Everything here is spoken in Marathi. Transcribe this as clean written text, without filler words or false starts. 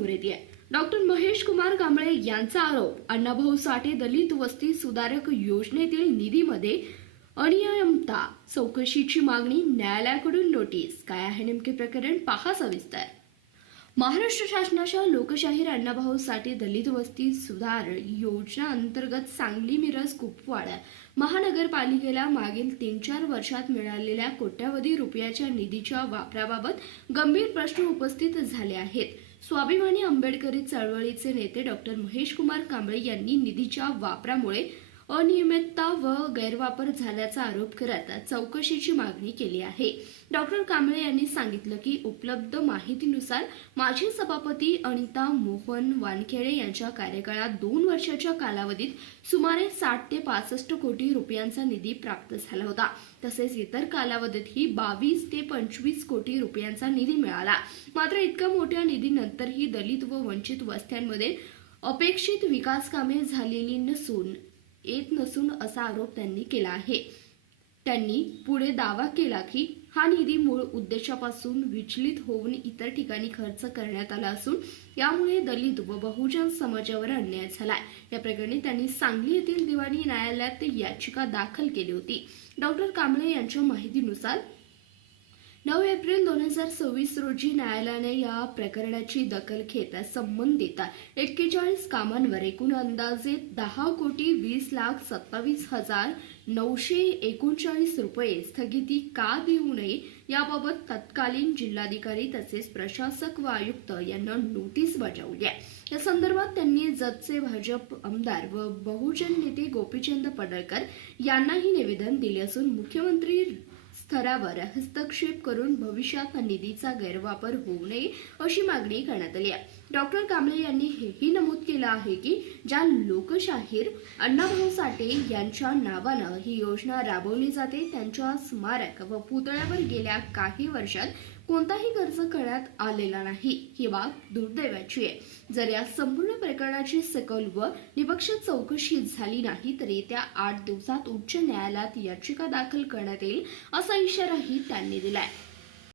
समोर येते। डॉक्टर महेश कुमार कांबळे यांचा आरोप, अण्णाभाऊ साठे दलित वस्ती सुधारक योजनेतील निधीमध्ये अनियमितता, चौकशीची मागणी, न्यायालयाकडून नोटीस। काय आहे नेमके प्रकरण, पहा सविस्तर। महाराष्ट्र शासनाच्या लोकशाहीर अण्णाभाऊ साठे दलित वस्ती सुधार योजना अंतर्गत सांगली, मिरज, कुपवाड महानगरपालिकेला मागील 3-4 वर्षात मिळालेल्या कोट्यावधी रुपयाच्या निधीच्या वापराबाबत गंभीर प्रश्न उपस्थित झाले आहेत। स्वाभिमानी आंबेडकरी चळवळीचे नेते डॉक्टर महेश कुमार कांबळे यांनी निधीच्या वापरामुळे अनियमितता व गैरवापर झाल्याचा आरोप करत चौकशीची मागणी केली आहे। डॉक्टर कांबळे यांनी सांगितलं की उपलब्ध माहितीनुसार माजी सभापती अनिता मोहन वानखेडे यांच्या कार्यकाळात 2 वर्षाच्या कालावधीत सुमारे 60 ते 65 कोटी रुपयांचा निधी प्राप्त झाला होता। तसेच इतर कालावधीतही 22 ते 25 कोटी रुपयांचा निधी मिळाला। मात्र इतक्या मोठ्या निधीनंतरही दलित व वंचित वस्त्यांमध्ये अपेक्षित विकास कामे झालेली येत नसून असा आरोप त्यांनी केला आहे। त्यांनी पुढे दावा केला की हा निधी मूळ उद्देशापासून विचलित होऊन इतर ठिकाणी खर्च करण्यात आला असून यामुळे दलित व बहुजन समाजावर अन्याय झालाय। या प्रकरणी त्यांनी सांगली येथील दिवाणी न्यायालयात याचिका दाखल केली होती। डॉक्टर कांबळे यांच्या माहितीनुसार 9 एप्रिल 2026 रोजी न्यायालयाने या प्रकरणाची दखल घेत संबंधित 41 कामांवर एकूण अंदाजे 10,20,27,939 रुपये स्थगिती का देऊ नये याबाबत तत्कालीन जिल्हाधिकारी तसेच प्रशासक व आयुक्त यांना नोटीस बजावली आहे। या संदर्भात त्यांनी जतचे भाजप आमदार व बहुजन नेते गोपीचंद पडळकर यांनाही निवेदन दिले असून मुख्यमंत्री स्तरावर हस्तक्षेप करून भविष्यात निधीचा गैरवापर होऊ नये अशी मागणी करण्यात आली आहे। डॉक्टर कांबळे यांनी हेही नमूद केलं आहे की ज्या लोकशाहीर अण्णाभाऊ साठे यांच्या नावानं ही योजना राबवली जाते त्यांच्या स्मारक व पुतळ्यावर गेल्या काही वर्षात कोणताही खर्च करण्यात आलेला नाही, ही बाब दुर्दैवाची आहे। जर या संपूर्ण प्रकरणाची सखोल व निष्पक्ष चौकशी झाली नाही तर येत्या 8 दिवसात उच्च न्यायालयात याचिका दाखल करण्यात येईल असा इशाराही त्यांनी दिलाय।